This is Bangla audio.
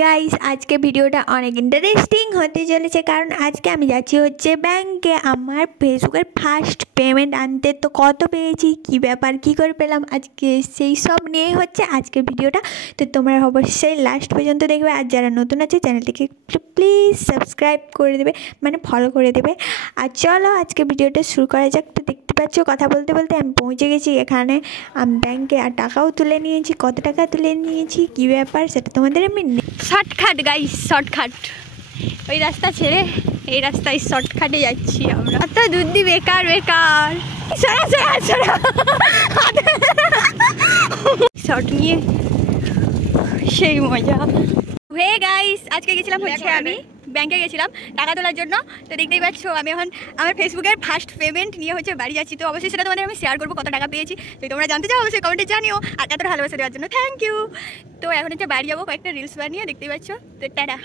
গাইস আজকে ভিডিওটা অনেক ইন্টারেস্টিং হতে চলেছে কারণ আজকে আমি যাচ্ছি হচ্ছে ব্যাংকে আমার ফেসবুকের ফার্স্ট পেমেন্ট আনতে। তো কত পেয়েছি, কি ব্যাপার, কি করে পেলাম, আজকে সেই সব নিয়ে হচ্ছে আজকের ভিডিওটা। তো তোমরা অবশ্যই লাস্ট পর্যন্ত দেখবে, আর যারা নতুন আছে চ্যানেলটিকে প্লিজ সাবস্ক্রাইব করে দেবে, মানে ফলো করে দেবে। আর চলো আজকে ভিডিওটা শুরু করা যাক। তো দেখতে পাচ্ছ কথা বলতে বলতে আমি পৌঁছে গেছি এখানে আমি ব্যাংকে, আর টাকাও তুলে নিয়েছি। কত টাকা তুলে নিয়েছি, কী ব্যাপার, সেটা তোমাদের আমি শর্টকাট গাইস, শর্টকাট ওই রাস্তা ছেড়ে এই রাস্তায় শর্টকাটে যাচ্ছি আমরা। অত দূর দিয়ে বেকার বেকার শর্ট নিয়ে সেই মজা। হে গাইস আজকে গেছিলাম হচ্ছে আমি ব্যাংকে গেছিলাম টাকা তোলার জন্য। তো দেখতেই পাচ্ছ আমি এখন আমার ফেসবুকের ফার্স্ট পেমেন্ট নিয়ে হচ্ছে বাড়ি যাচ্ছি। তো অবশ্যই সেটা তোমাদের আমি শেয়ার করবো কত টাকা পেয়েছি। তো তোমরা জানতে চাও অবশ্যই কমেন্টে জানিও, আর এতটা ভালোবাসা দেওয়ার জন্য থ্যাংক ইউ। তো এখন হচ্ছে বাড়ি যাবো, কয়েকটা রিলস বানিয়ে, দেখতেই পাচ্ছ। তো টাটা।